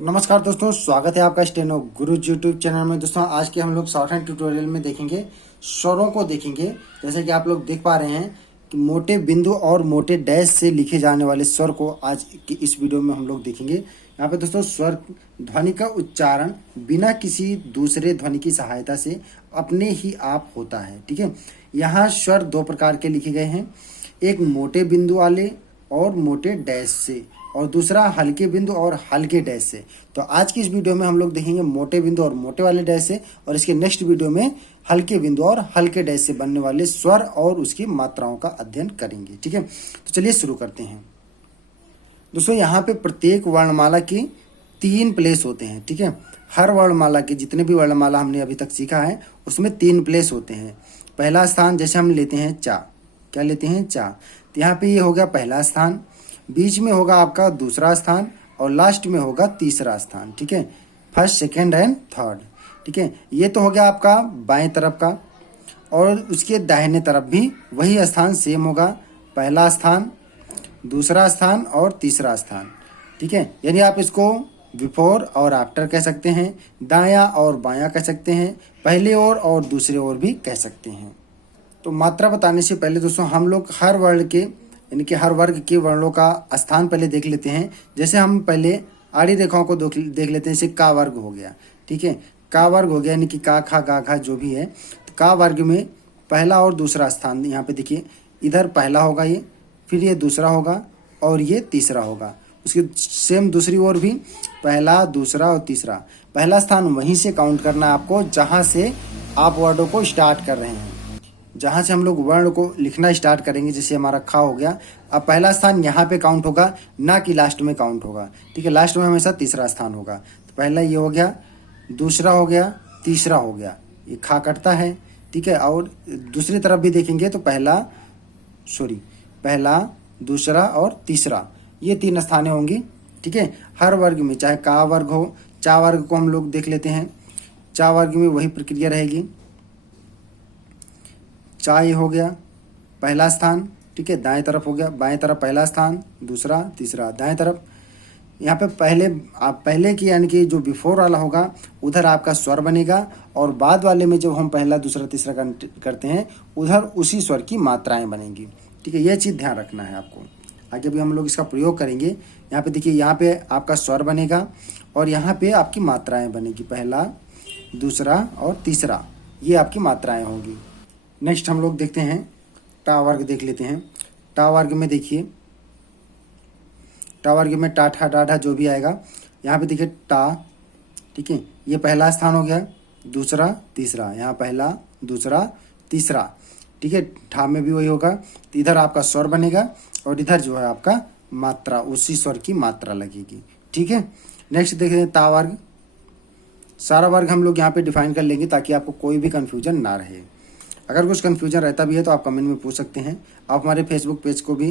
नमस्कार दोस्तों, स्वागत है आपका स्टेनो गुरु यूट्यूब चैनल में। दोस्तों आज के हम लोग शॉर्ट हैंड ट्यूटोरियल में देखेंगे, स्वरों को देखेंगे। जैसे कि आप लोग देख पा रहे हैं कि मोटे बिंदु और मोटे डैश से लिखे जाने वाले स्वर को आज की इस वीडियो में हम लोग देखेंगे। यहाँ पे दोस्तों स्वर ध्वनि का उच्चारण बिना किसी दूसरे ध्वनि की सहायता से अपने ही आप होता है। ठीक है, यहाँ स्वर दो प्रकार के लिखे गए हैं, एक मोटे बिंदु वाले और मोटे डैश से, और दूसरा हल्के बिंदु और हल्के डैश से। तो आज की इस वीडियो में हम लोग देखेंगे मोटे बिंदु और मोटे वाले डैश से, और इसके नेक्स्ट वीडियो में हल्के बिंदु और हल्के डैश से बनने वाले स्वर और उसकी मात्राओं का अध्ययन करेंगे। ठीक है, तो चलिए शुरू करते हैं। दोस्तों यहाँ पे प्रत्येक वर्णमाला के 3 प्लेस होते हैं। ठीक है, हर वर्णमाला के जितने भी वर्णमाला हमने अभी तक सीखा है उसमें 3 प्लेस होते हैं। पहला स्थान जैसे हम लेते हैं चा, क्या लेते हैं चा, तो यहाँ पे ये हो गया पहला स्थान, बीच में होगा आपका दूसरा स्थान और लास्ट में होगा तीसरा स्थान। ठीक है, फर्स्ट सेकेंड एंड थर्ड। ठीक है, ये तो हो गया आपका बाएं तरफ का, और उसके दाहिने तरफ भी वही स्थान सेम होगा, पहला स्थान, दूसरा स्थान और तीसरा स्थान। ठीक है, यानी आप इसको बिफोर और आफ्टर कह सकते हैं, दायां और बायां कह सकते हैं, पहले ओर और दूसरे ओर भी कह सकते हैं। तो मात्रा बताने से पहले दोस्तों हम लोग हर वर्ण के यानी कि हर वर्ग के वर्णों का स्थान पहले देख लेते हैं। जैसे हम पहले आड़ी रेखाओं को देख लेते हैं। जैसे का वर्ग हो गया, ठीक है, का वर्ग हो गया यानी कि का खा गा खा जो भी है। तो का वर्ग में पहला और दूसरा स्थान यहाँ पे देखिए, इधर पहला होगा ये, फिर ये दूसरा होगा और ये तीसरा होगा। उसकी सेम दूसरी ओर भी पहला, दूसरा और तीसरा। पहला स्थान वहीं से काउंट करना है आपको जहाँ से आप वर्डों को स्टार्ट कर रहे हैं, जहाँ से हम लोग वर्ण को लिखना स्टार्ट करेंगे। जैसे हमारा खा हो गया, अब पहला स्थान यहाँ पे काउंट होगा, ना कि लास्ट में काउंट होगा। ठीक है, लास्ट में हमेशा तीसरा स्थान होगा। तो पहला ये हो गया, दूसरा हो गया, तीसरा हो गया, ये खा कटता है। ठीक है, और दूसरी तरफ भी देखेंगे तो पहला, दूसरा और तीसरा, ये 3 स्थानें होंगी। ठीक है, हर वर्ग में, चाहे का वर्ग हो, चा वर्ग को हम लोग देख लेते हैं। चा वर्ग में वही प्रक्रिया रहेगी, चाय हो गया पहला स्थान, ठीक है, दाएं तरफ हो गया, बाएं तरफ पहला स्थान, दूसरा, तीसरा, दाएं तरफ। यहाँ पे पहले की यानी कि जो बिफोर वाला होगा उधर आपका स्वर बनेगा, और बाद वाले में जब हम पहला, दूसरा, तीसरा करते हैं उधर उसी स्वर की मात्राएं बनेंगी। ठीक है, यह चीज़ ध्यान रखना है आपको। आगे भी हम लोग इसका प्रयोग करेंगे। यहाँ पे देखिए, यहाँ पे आपका स्वर बनेगा और यहाँ पे आपकी मात्राएँ बनेगी, पहला, दूसरा और तीसरा, ये आपकी मात्राएँ होंगी। नेक्स्ट हम लोग देखते हैं टा वर्ग देख लेते हैं। टा वर्ग में देखिए, टा वर्ग में टाठा डाढ़ा जो भी आएगा, यहाँ पे देखिए टा, ठीक है, ये पहला स्थान हो गया, दूसरा, तीसरा, यहाँ पहला, दूसरा, तीसरा। ठीक है, ठा में भी वही होगा। तो इधर आपका स्वर बनेगा और इधर जो है आपका मात्रा, उसी स्वर की मात्रा लगेगी। ठीक है, नेक्स्ट देखते हैं ता वर्ग। सारा वर्ग हम लोग यहाँ पे डिफाइन कर लेंगे ताकि आपको कोई भी कन्फ्यूजन ना रहे। अगर कुछ कन्फ्यूजन रहता भी है तो आप कमेंट में पूछ सकते हैं। आप हमारे फेसबुक पेज को भी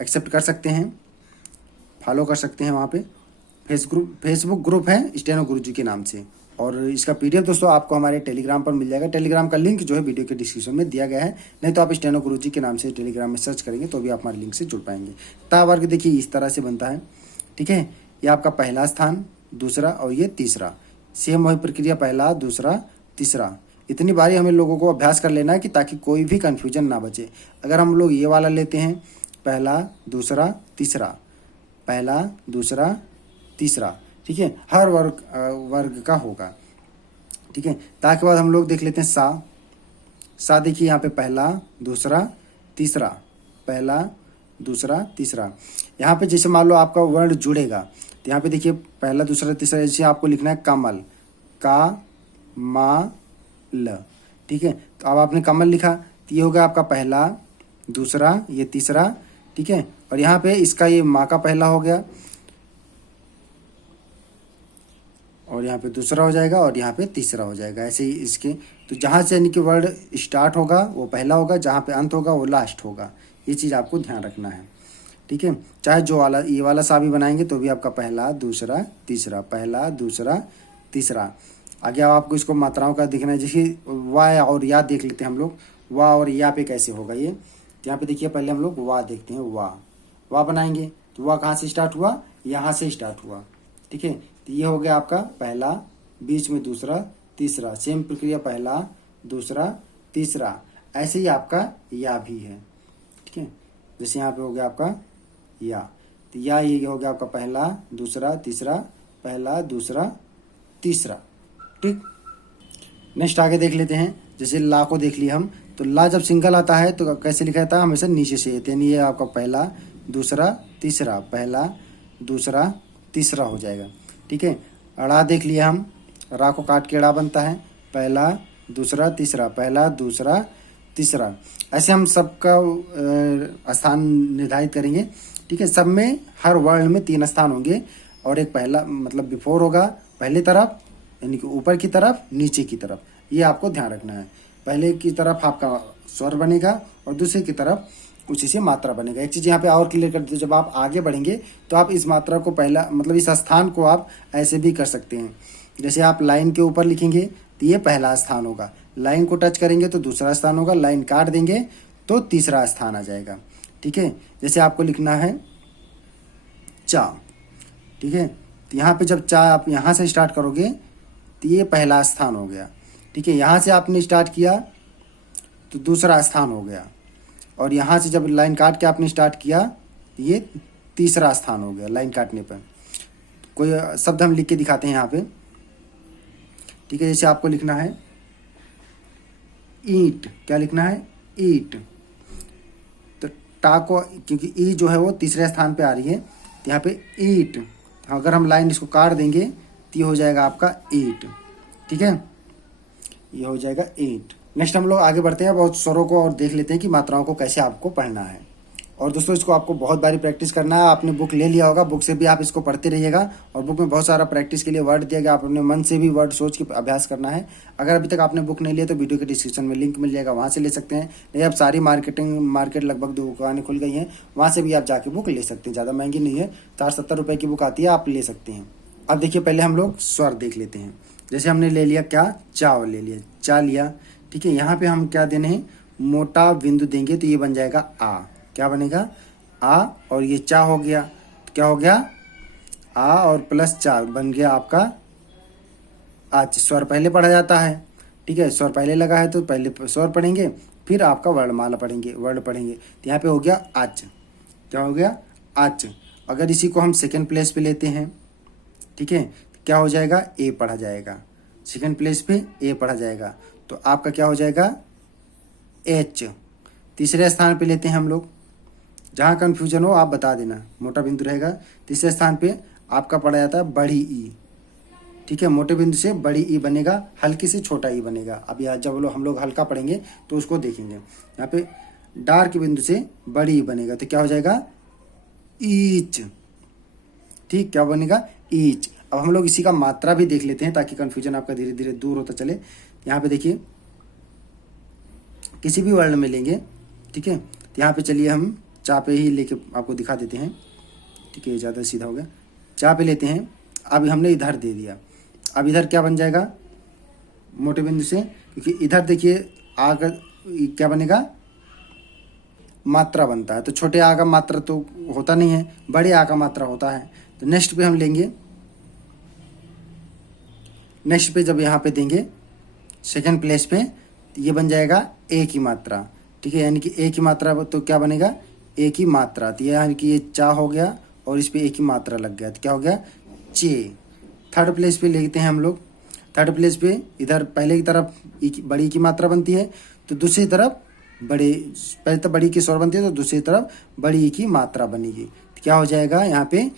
एक्सेप्ट कर सकते हैं, फॉलो कर सकते हैं। वहाँ पे फेसबुक ग्रुप है स्टेनो गुरुजी के नाम से, और इसका पीडीएफ दोस्तों आपको हमारे टेलीग्राम पर मिल जाएगा। टेलीग्राम का लिंक जो है वीडियो के डिस्क्रिप्शन में दिया गया है, नहीं तो आप स्टेनो गुरुजी के नाम से टेलीग्राम में सर्च करेंगे तो भी आप हमारे लिंक से जुड़ पाएंगे। ता वर्ग देखिए इस तरह से बनता है। ठीक है, ये आपका पहला स्थान, दूसरा और ये तीसरा, सेम वही प्रक्रिया, पहला, दूसरा, तीसरा। इतनी बारी हमें लोगों को अभ्यास कर लेना है कि ताकि कोई भी कन्फ्यूजन ना बचे। अगर हम लोग ये वाला लेते हैं, पहला, दूसरा, तीसरा, पहला, दूसरा, तीसरा, ठीक है, हर वर्ग का होगा। ठीक है, ताकि बाद हम लोग देख लेते हैं सा देखिए, यहाँ पे पहला, दूसरा, तीसरा, पहला, दूसरा, तीसरा। यहाँ पे जैसे मान लो आपका वर्ण जुड़ेगा तो यहाँ पे देखिए पहला, दूसरा, तीसरा, जैसे आपको लिखना है कमल, का मा ल। ठीक है, तो अब आपने कमल लिखा तो ये होगा आपका पहला, दूसरा, ये तीसरा। ठीक है, और यहाँ पे इसका ये माँ का पहला हो गया, और यहाँ पे दूसरा हो जाएगा और यहाँ पे तीसरा हो जाएगा। ऐसे ही इसके, तो जहाँ से यानी कि वर्ड स्टार्ट होगा वो पहला होगा, जहाँ पे अंत होगा वो लास्ट होगा। ये चीज़ आपको ध्यान रखना है। ठीक है, चाहे जो वाला ये वाला सा भी बनाएंगे तो भी आपका पहला, दूसरा, तीसरा, पहला, दूसरा, तीसरा। आगे आपको इसको मात्राओं का दिखना है। जैसे वाह और या देख लेते हैं हम लोग, वाह और या पे कैसे होगा ये। तो यहाँ पे देखिए पहले हम लोग वाह देखते हैं, वाह बनाएंगे तो वाह कहाँ से स्टार्ट हुआ, यहाँ से स्टार्ट हुआ, ठीक है। तो ये हो गया आपका पहला, बीच में दूसरा, तीसरा, सेम प्रक्रिया पहला, दूसरा, तीसरा। ऐसे ही आपका या भी है, ठीक है। जैसे यहाँ पे हो गया आपका या, तो या ये हो गया आपका पहला, दूसरा, तीसरा, पहला, दूसरा, तीसरा, ठीक। नेक्स्ट आगे देख लेते हैं। जैसे ला को देख लिया हम, तो ला जब सिंगल आता है तो कैसे लिखा जाता है, हमेशा नीचे से, यानी ये आपका पहला, दूसरा, तीसरा, पहला, दूसरा, तीसरा हो जाएगा, ठीक है। अड़ा देख लिया हम, रा को काट के अड़ा बनता है, पहला, दूसरा, तीसरा, पहला, दूसरा, तीसरा। ऐसे हम सबका स्थान निर्धारित करेंगे, ठीक है। सब में हर वर्ण में 3 स्थान होंगे और एक पहला मतलब बिफोर होगा पहले तरफ, यानी कि ऊपर की तरफ, नीचे की तरफ। ये आपको ध्यान रखना है। पहले की तरफ आपका स्वर बनेगा और दूसरे की तरफ उसी से मात्रा बनेगा। एक चीज़ यहाँ पे और क्लियर कर दो, जब आप आगे बढ़ेंगे तो आप इस मात्रा को पहला मतलब इस स्थान को आप ऐसे भी कर सकते हैं। जैसे आप लाइन के ऊपर लिखेंगे तो ये पहला स्थान होगा, लाइन को टच करेंगे तो दूसरा स्थान होगा, लाइन काट देंगे तो तीसरा स्थान आ जाएगा, ठीक है। जैसे आपको लिखना है चा, ठीक है। तो यहाँ पे जब चा आप यहाँ से स्टार्ट करोगे तो ये पहला स्थान हो गया, ठीक है। यहाँ से आपने स्टार्ट किया तो दूसरा स्थान हो गया, और यहाँ से जब लाइन काट के आपने स्टार्ट किया तो ये तीसरा स्थान हो गया लाइन काटने पर। कोई शब्द हम लिख के दिखाते हैं यहाँ पे, ठीक है। जैसे आपको लिखना है ईंट, क्या लिखना है, ईट। तो टा को, क्योंकि ई जो है वो तीसरे स्थान पे आ रही है, तो यहाँ पे ईट, अगर हम लाइन इसको काट देंगे तो ये हो जाएगा आपका ईट, ठीक है। ये हो जाएगा ईट। नेक्स्ट हम लोग आगे बढ़ते हैं, बहुत स्वरों को और देख लेते हैं कि मात्राओं को कैसे आपको पढ़ना है। और दोस्तों इसको आपको बहुत बारी प्रैक्टिस करना है। आपने बुक ले लिया होगा, बुक से भी आप इसको पढ़ते रहिएगा, और बुक में बहुत सारा प्रैक्टिस के लिए वर्ड दिया गया, आप अपने मन से भी वर्ड सोच के अभ्यास करना है। अगर अभी तक आपने बुक नहीं लिया तो वीडियो के डिस्क्रिप्शन में लिंक मिल जाएगा, वहाँ से ले सकते हैं। नहीं, अब सारी मार्केट लगभग दुकानें खुल गई हैं, वहाँ से भी आप जाके बुक ले सकते हैं। ज़्यादा महंगी नहीं है, 60-70 रुपये की बुक आती है, आप ले सकते हैं। अब देखिए पहले हम लोग स्वर देख लेते हैं। जैसे हमने ले लिया क्या, चा ले लिया, चा लिया, ठीक है। यहाँ पे हम क्या देने हैं, मोटा बिंदु देंगे तो ये बन जाएगा आ, क्या बनेगा, आ, और ये चा हो गया, क्या हो गया, आ और प्लस चा बन गया आपका आज। स्वर पहले पढ़ा जाता है, ठीक है। स्वर पहले लगा है तो पहले स्वर पढ़ेंगे, फिर आपका वर्णमाला पढ़ेंगे, वर्ड पढ़ेंगे। तो यहाँ पे हो गया आज, क्या हो गया, आज। अगर इसी को हम सेकेंड प्लेस पे लेते हैं, ठीक है, क्या हो जाएगा, ए पढ़ा जाएगा, सेकेंड प्लेस पे ए पढ़ा जाएगा, तो आपका क्या हो जाएगा, एच। तीसरे स्थान पे लेते हैं हम लोग, जहाँ कन्फ्यूजन हो आप बता देना, मोटा बिंदु रहेगा। तीसरे स्थान पे आपका पढ़ा जाता है बड़ी ई, ठीक है। मोटे बिंदु से बड़ी ई बनेगा, हल्की से छोटा ई बनेगा। अब यहाँ जब हम लोग हल्का पढ़ेंगे तो उसको देखेंगे। यहाँ पे डार्क बिंदु से बड़ी ई बनेगा, तो क्या हो जाएगा, ईच, ठीक, क्या बनेगा, ईच। अब हम लोग इसी का मात्रा भी देख लेते हैं ताकि कन्फ्यूजन आपका धीरे धीरे दूर होता चले। यहाँ पे देखिए किसी भी वर्ण में लेंगे, ठीक है। तो यहाँ पे चलिए हम चा पे ही लेके आपको दिखा देते हैं, ठीक है। ज़्यादा सीधा हो गया, चा पे लेते हैं। अब हमने इधर दे दिया, अब इधर क्या बन जाएगा, मोटे बिंदु से, क्योंकि इधर देखिए आकर क्या बनेगा, मात्रा बनता है। तो छोटे आ का मात्रा तो होता नहीं है, बड़े आ का मात्रा होता है। तो नेक्स्ट पे हम लेंगे, नेक्स्ट पे जब यहाँ पे देंगे सेकेंड प्लेस पे, तो ये बन जाएगा ए की मात्रा, ठीक है। यानी कि ए की मात्रा तो क्या बनेगा, ए की मात्रा। तो यानी कि ये चा हो गया और इस पे ए की मात्रा लग गया, तो क्या हो गया, चे। थर्ड प्लेस पे लेते हैं हम लोग, थर्ड प्लेस पे इधर पहले की तरफ बड़ी की मात्रा बनती है, तो दूसरी तरफ बड़े, पहले तो बड़ी की स्वर बनती है तो दूसरी तरफ बड़ी की मात्रा बनेगी, तो क्या हो जाएगा, यहाँ पे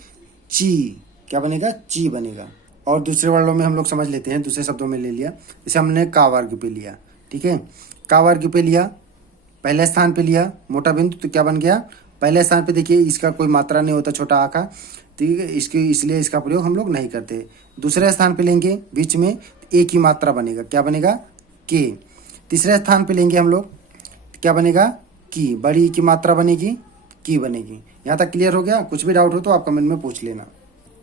ची, क्या बनेगा, ची बनेगा। और दूसरे वर्णों में हम लोग समझ लेते हैं, दूसरे शब्दों में ले लिया। जैसे हमने का वर्ग पे लिया, ठीक है, का वर्ग पे लिया, पहले स्थान पे लिया मोटा बिंदु, तो क्या बन गया, पहले स्थान पे देखिए इसका कोई मात्रा नहीं होता छोटा आ का, ठीक है, इसलिए इसका प्रयोग हम लोग नहीं करते। दूसरे स्थान पे लेंगे बीच में, ए की मात्रा बनेगा, क्या बनेगा, के। तीसरे स्थान पे लेंगे हम लोग, क्या बनेगा, की, बड़ी की मात्रा बनेगी, की बनेगी। यहाँ तक क्लियर हो गया। कुछ भी डाउट हो तो आप कमेंट में पूछ लेना,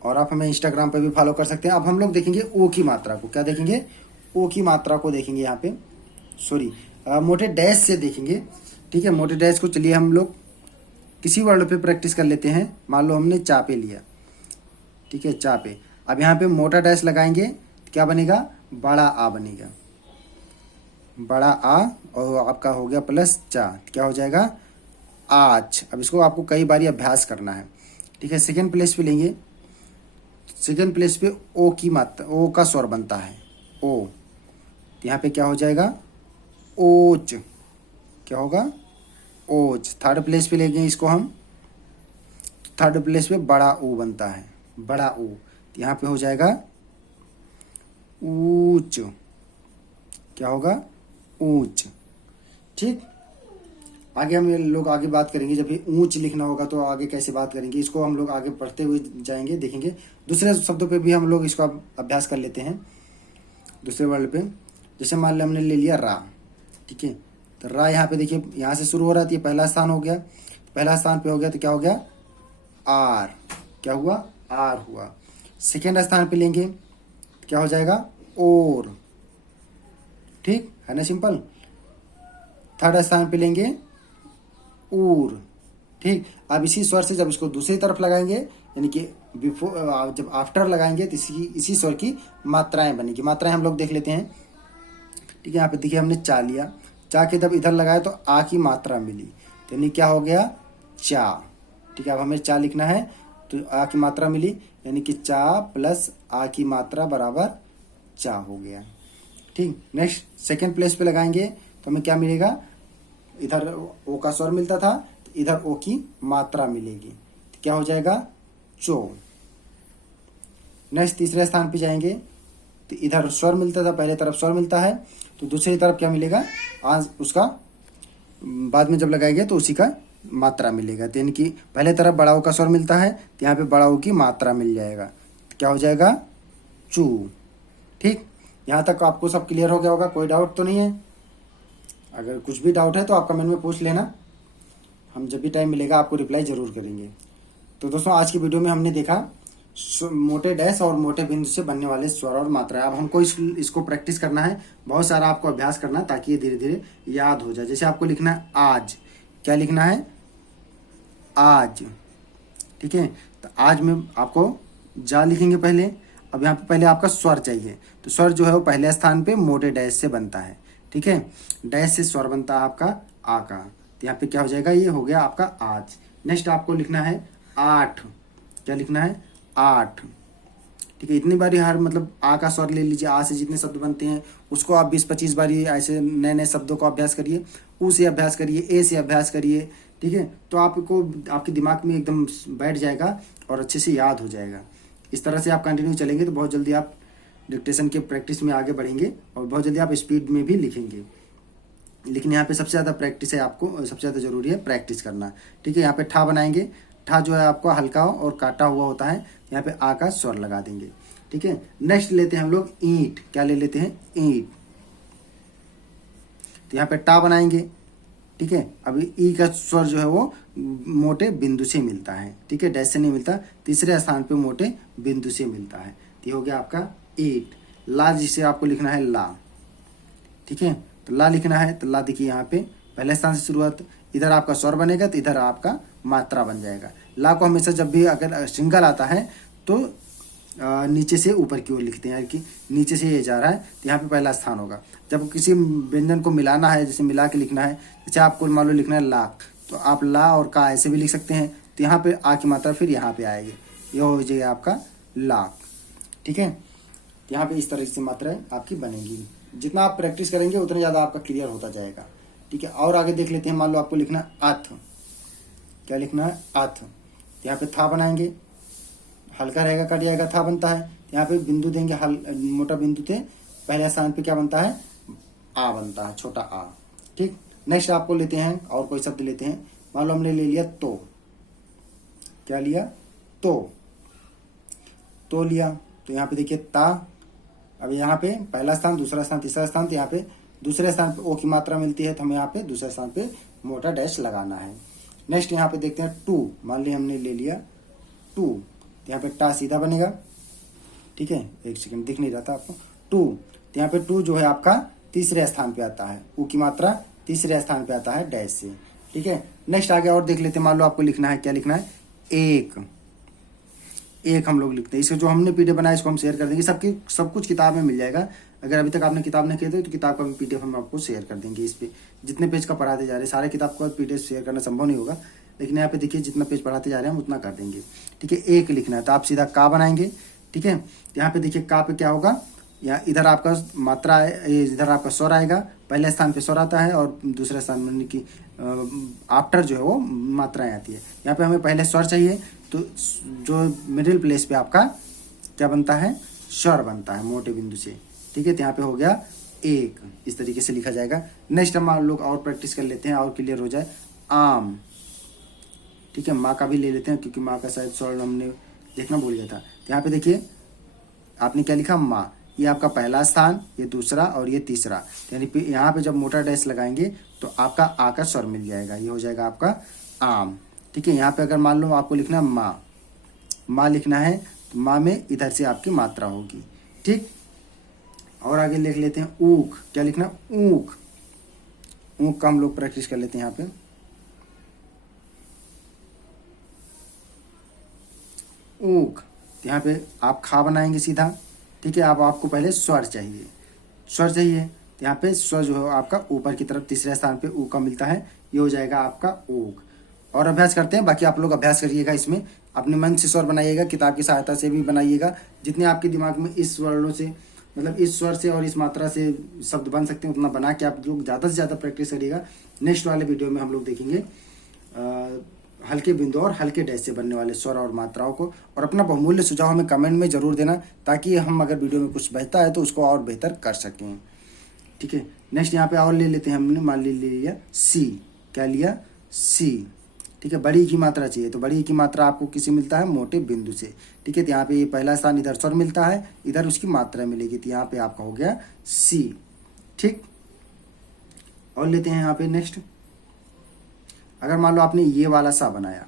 और आप हमें इंस्टाग्राम पे भी फॉलो कर सकते हैं। अब हम लोग देखेंगे ओ की मात्रा को, क्या देखेंगे, ओ की मात्रा को देखेंगे। यहाँ पे सॉरी मोटे डैश से देखेंगे, ठीक है। मोटे डैश को चलिए हम लोग किसी वर्ड पे प्रैक्टिस कर लेते हैं। मान लो हमने चा पे लिया, ठीक है, चा पे। अब यहाँ पे मोटा डैश लगाएंगे तो क्या बनेगा, बड़ा आ बनेगा, बड़ा आ, और आपका हो गया प्लस चा, क्या हो जाएगा, आज। अब इसको आपको कई बारी अभ्यास करना है, ठीक है। सेकेंड प्लेस पे लेंगे, सेकेंड प्लेस पे ओ की मात्रा, ओ का स्वर बनता है ओ, तो यहाँ पे क्या हो जाएगा, ओच, क्या होगा, ओच। थर्ड प्लेस पे लेंगे इसको हम, थर्ड प्लेस पे बड़ा ओ बनता है, बड़ा ओ, तो यहाँ पे हो जाएगा ऊंच, क्या होगा, ऊंच, ठीक। आगे हम ये लोग आगे बात करेंगे, जब ये ऊंच लिखना होगा तो आगे कैसे बात करेंगे, इसको हम लोग आगे पढ़ते हुए जाएंगे, देखेंगे। दूसरे शब्दों पे भी हम लोग इसको अभ्यास कर लेते हैं, दूसरे वर्ड पे। जैसे मान लिया हमने ले लिया रा, ठीक है, तो रा यहाँ पे देखिए यहाँ से शुरू हो रहा है, तो ये पहला स्थान हो गया, पहला स्थान पे हो गया तो क्या हो गया, आर, क्या हुआ, आर हुआ। सेकेंड स्थान पे लेंगे क्या हो जाएगा, और, ठीक है ना, सिंपल। थर्ड स्थान पे लेंगे ऊर, ठीक। अब इसी स्वर से जब इसको दूसरी तरफ लगाएंगे, यानी कि बिफोर, जब आफ्टर लगाएंगे तो इसी स्वर की मात्राएं बनेगी। मात्राएं हम लोग देख लेते हैं, ठीक है। यहाँ पे देखिए हमने चा लिया, चा के जब इधर लगाया तो आ की मात्रा मिली, तो यानी क्या हो गया, चा, ठीक है। अब हमें चा लिखना है तो आ की मात्रा मिली, यानी कि चा प्लस आ की मात्रा बराबर चा हो गया, ठीक। नेक्स्ट सेकेंड प्लेस पे लगाएंगे तो हमें क्या मिलेगा, इधर ओ का स्वर मिलता था तो इधर ओ की मात्रा मिलेगी, तो क्या हो जाएगा, चो। नेक्स्ट तीसरे स्थान पे जाएंगे तो इधर स्वर मिलता था, पहले तरफ स्वर मिलता है, तो दूसरी तरफ क्या मिलेगा, आज उसका बाद में जब लगाएंगे तो उसी का मात्रा मिलेगा, तो यानी कि पहले तरफ बड़ा ओ का स्वर मिलता है तो यहाँ पे बड़ा ओ की मात्रा मिल जाएगा, तो क्या हो जाएगा, चू, ठीक। यहाँ तक आपको सब क्लियर हो गया होगा, कोई डाउट तो नहीं है। अगर कुछ भी डाउट है तो आप कमेंट में पूछ लेना, हम जब भी टाइम मिलेगा आपको रिप्लाई जरूर करेंगे। तो दोस्तों आज की वीडियो में हमने देखा मोटे डैश और मोटे बिंदु से बनने वाले स्वर और मात्रा। अब हमको इसको प्रैक्टिस करना है, बहुत सारा आपको अभ्यास करना है ताकि ये धीरे धीरे याद हो जाए। जैसे आपको लिखना है आज, क्या लिखना है, आज, ठीक है। तो आज में आपको जा लिखेंगे पहले। अब यहाँ पे पहले आपका स्वर चाहिए, तो स्वर जो है वो पहले स्थान पे मोटे डैश से बनता है, ठीक है। डैश से स्वर बनता है आपका आ का, तो यहाँ पे क्या हो जाएगा, ये हो गया आपका आज। नेक्स्ट आपको लिखना है आठ, क्या लिखना है, आठ, ठीक है। इतनी बारी हर मतलब आ का स्वर ले लीजिए, आ से जितने शब्द बनते हैं उसको आप 20-25 बारी ऐसे नए नए शब्दों को अभ्यास करिए, ऊ से अभ्यास करिए, ए से अभ्यास करिए, ठीक है। तो आपको आपके दिमाग में एकदम बैठ जाएगा और अच्छे से याद हो जाएगा। इस तरह से आप कंटिन्यू चलेंगे तो बहुत जल्दी आप डिक्टेशन के प्रैक्टिस में आगे बढ़ेंगे और बहुत जल्दी आप स्पीड में भी लिखेंगे। लेकिन यहाँ पे सबसे ज़्यादा प्रैक्टिस है, आपको सबसे ज़्यादा जरूरी है प्रैक्टिस करना, ठीक है। यहाँ पे ठा बनाएंगे, ठा जो है आपका हल्का और काटा हुआ होता है, यहाँ पे आ का स्वर लगा देंगे, ठीक है। नेक्स्ट लेते हैं हम लोग ईंट, क्या ले लेते हैं, ईंट, तो यहाँ पे टा बनाएंगे, ठीक है। अभी ई का स्वर जो है वो मोटे बिंदु से मिलता है, ठीक है, डैश से नहीं मिलता, तीसरे स्थान पे मोटे बिंदु से मिलता है, तो ये हो गया आपका ईट। ला जिसे आपको लिखना है ला, ठीक है। तो ला लिखना है तो ला देखिए यहाँ पे पहले स्थान से शुरुआत, इधर आपका स्वर बनेगा तो इधर आपका मात्रा बन जाएगा। ला को हमेशा जब भी अगर सिंगल आता है तो नीचे से ऊपर की ओर लिखते हैं, कि नीचे से ये जा रहा है तो यहाँ पे पहला स्थान होगा। जब किसी व्यंजन को मिलाना है, जैसे मिला के लिखना है, जैसे आपको मान लो लिखना है लाख, तो आप ला और का ऐसे भी लिख सकते हैं, तो यहाँ पे आ की मात्रा फिर यहाँ पे आएगी, यह हो जाएगा आपका लाख, ठीक है। यहाँ पे इस तरह से मात्राएं आपकी बनेगी। जितना आप प्रैक्टिस करेंगे उतना ज़्यादा आपका क्लियर होता जाएगा, ठीक है। और आगे देख लेते हैं, मान लो आपको लिखना अथ, क्या लिखना है, अथ, यहाँ पे था बनाएंगे, हल्का रहेगा कट जाएगा, था बनता है, यहाँ पे बिंदु देंगे, मोटा बिंदु थे, पहले स्थान पे क्या बनता है, आ बनता है, छोटा आ, ठीक। नेक्स्ट आपको लेते हैं और कोई शब्द लेते हैं, मान लो हमने ले लिया तो, क्या लिया, तो लिया, तो यहाँ पे देखिए ता, अब यहाँ पे पहला स्थान, दूसरा स्थान, तीसरा स्थान, तो यहाँ पे दूसरे स्थान पे ओ की मात्रा मिलती है, तो हमें यहाँ पे दूसरे स्थान पे मोटा डैश लगाना है। नेक्स्ट यहाँ पे देखते हैं टू, मान लिया हमने ले लिया टू, तो यहाँ पे टा सीधा बनेगा, ठीक है। एक सेकंड दिख नहीं रहा था आपको, टू, तो यहाँ पे टू जो है आपका तीसरे स्थान पे आता है, ऊ की मात्रा तीसरे स्थान पे आता है डैश से, ठीक है। नेक्स्ट आगे और देख लेते हैं, मान लो आपको लिखना है, क्या लिखना है, एक, एक हम लोग लिखते हैं। इसका जो हमने पीडीएफ बनाया इसको हम शेयर कर देंगे, सब कुछ किताब में मिल जाएगा। अगर अभी तक आपने किताब नहीं खरीदी तो किताब का भी पीडीएफ हम आपको शेयर कर देंगे। इस पे जितने पेज का पढ़ाते जा रहे हैं, सारे किताब का पीडीएफ शेयर करना संभव नहीं होगा, लेकिन यहाँ पे देखिए जितना पेज पढ़ाते जा रहे हैं हम उतना कर देंगे। ठीक है, एक लिखना है तो आप सीधा का बनाएंगे। ठीक है, यहाँ पे देखिए का पे क्या होगा, या इधर आपका मात्रा है, इधर आपका स्वर आएगा, पहले स्थान पे स्वर आता है और दूसरे स्थान में की आफ्टर जो है वो मात्राएं आती है। यहाँ पे हमें पहले स्वर चाहिए तो जो मिडिल प्लेस पे आपका क्या बनता है, स्वर बनता है मोटे बिंदु से। ठीक है, तो यहाँ पे हो गया एक, इस तरीके से लिखा जाएगा। नेक्स्ट हम लोग और प्रैक्टिस कर लेते हैं और क्लियर हो जाए। आम। ठीक है, माँ का भी ले लेते हैं क्योंकि माँ का शायद स्वर हमने देखना भूल गया था। तो यहाँ पे देखिए आपने क्या लिखा, माँ। ये आपका पहला स्थान, ये दूसरा और ये तीसरा, यानी यहाँ पे जब मोटा डैश लगाएंगे तो आपका आ का स्वर मिल जाएगा, ये हो जाएगा आपका आम। ठीक है, यहाँ पे अगर मान लो आपको लिखना माँ, माँ लिखना है तो माँ में इधर से आपकी मात्रा होगी। ठीक, और आगे लिख लेते हैं ऊख। क्या लिखना, ऊख। ऊख का हम लोग प्रैक्टिस कर लेते हैं। यहाँ पे ऊख, यहाँ पे आप खा बनाएंगे सीधा। ठीक है, अब आपको पहले स्वर चाहिए, स्वर चाहिए तो यहाँ पे स्वर जो है आपका ऊपर की तरफ तीसरे स्थान पे ऊ का मिलता है, ये हो जाएगा आपका ऊख। और अभ्यास करते हैं, बाकी आप लोग अभ्यास करिएगा, इसमें अपने मन से स्वर बनाइएगा, किताब की सहायता से भी बनाइएगा। जितने आपके दिमाग में इस वर्णों से मतलब इस स्वर से और इस मात्रा से शब्द बन सकते हैं उतना बना के आप लोग ज़्यादा से ज़्यादा प्रैक्टिस करिएगा। नेक्स्ट वाले वीडियो में हम लोग देखेंगे हल्के बिंदु और हल्के डैश से बनने वाले स्वर और मात्राओं को। और अपना बहुमूल्य सुझाव हमें कमेंट में जरूर देना, ताकि हम अगर वीडियो में कुछ बहता है तो उसको और बेहतर कर सकें। ठीक है, नेक्स्ट यहाँ पे और ले लेते हैं, हमने मान ले लिया सी। क्या लिया, सी। ठीक है, बड़ी की मात्रा चाहिए तो बड़ी की मात्रा आपको किसी मिलता है, मोटे बिंदु से। ठीक है, तो यहाँ पे ये पहला स्थान, इधर स्वर मिलता है, इधर उसकी मात्रा मिलेगी, तो यहाँ पे आपका हो गया सी। ठीक, और लेते हैं यहाँ पे नेक्स्ट। अगर मान लो आपने ये वाला सा बनाया,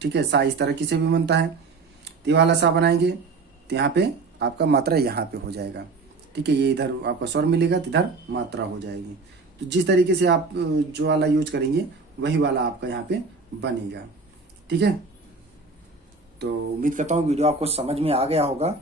ठीक है, सा इस तरह की से भी बनता है, तो ये वाला सा बनाएंगे तो यहाँ पे आपका मात्रा यहाँ पे हो जाएगा। ठीक है, ये इधर आपका स्वर मिलेगा तो इधर मात्रा हो जाएगी। तो जिस तरीके से आप जो वाला यूज करेंगे वही वाला आपका यहाँ पे बनेगा। ठीक है, तो उम्मीद करता हूँ वीडियो आपको समझ में आ गया होगा।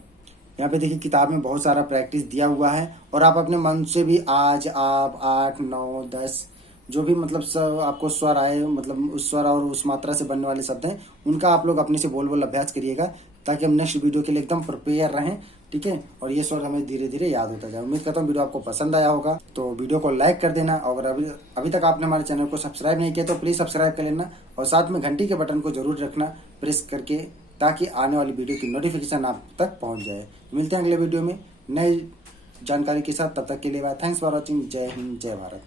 यहाँ पे देखिए किताब में बहुत सारा प्रैक्टिस दिया हुआ है, और आप अपने मन से भी आज, आप, 8, 9, 10 जो भी मतलब सब आपको स्वर आए, मतलब उस स्वर और उस मात्रा से बनने वाले शब्द हैं, उनका आप लोग अपने से बोल बोल अभ्यास करिएगा, ताकि हम नेक्स्ट वीडियो के लिए एकदम प्रिपेयर रहें। ठीक है, और ये स्वर हमें धीरे धीरे याद होता जाए। उम्मीद करता हूँ वीडियो आपको पसंद आया होगा, तो वीडियो को लाइक कर देना। और अभी तक आपने हमारे चैनल को सब्सक्राइब नहीं किया तो प्लीज़ सब्सक्राइब कर लेना, और साथ में घंटी के बटन को जरूर रखना प्रेस करके, ताकि आने वाली वीडियो की नोटिफिकेशन आप तक पहुँच जाए। मिलते हैं अगले वीडियो में नई जानकारी के साथ, तब तक के लिए बाय। Thanks for watching. जय हिंद, जय भारत।